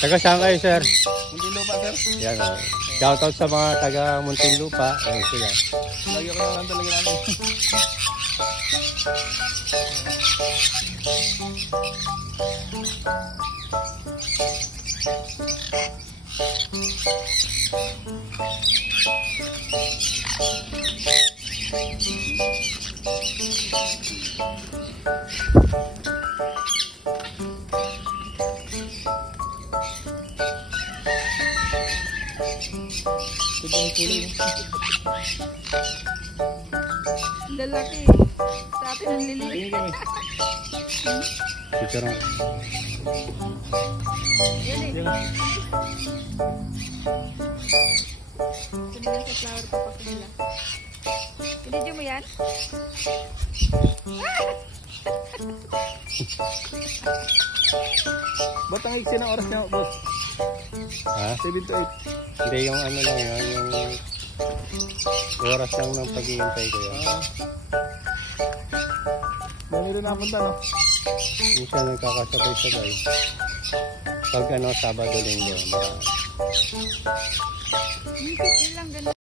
Taga saan kayo, sir? Muntinlupa, sir. Yan, o. Shoutout sa mga taga Muntinlupa. Ayun sila. Lagi ako naman talaga namin. Ito yung kulay. Lalaki. Sa atin ang lilit. Picture na. Yan eh. Kunin sa flower pa pa nila. Pinidyo mo yan? Ba't ang iksi ng oras niya, boss? Ha? 7 to 8. Hindi, yung ano lang yan. Yung oras lang ng paghihintay ko yan. Dami rin napunta, no? Minsan nagkakasabay-sabay. Pag ano, Sabado, Linggo. Yun lang ganun.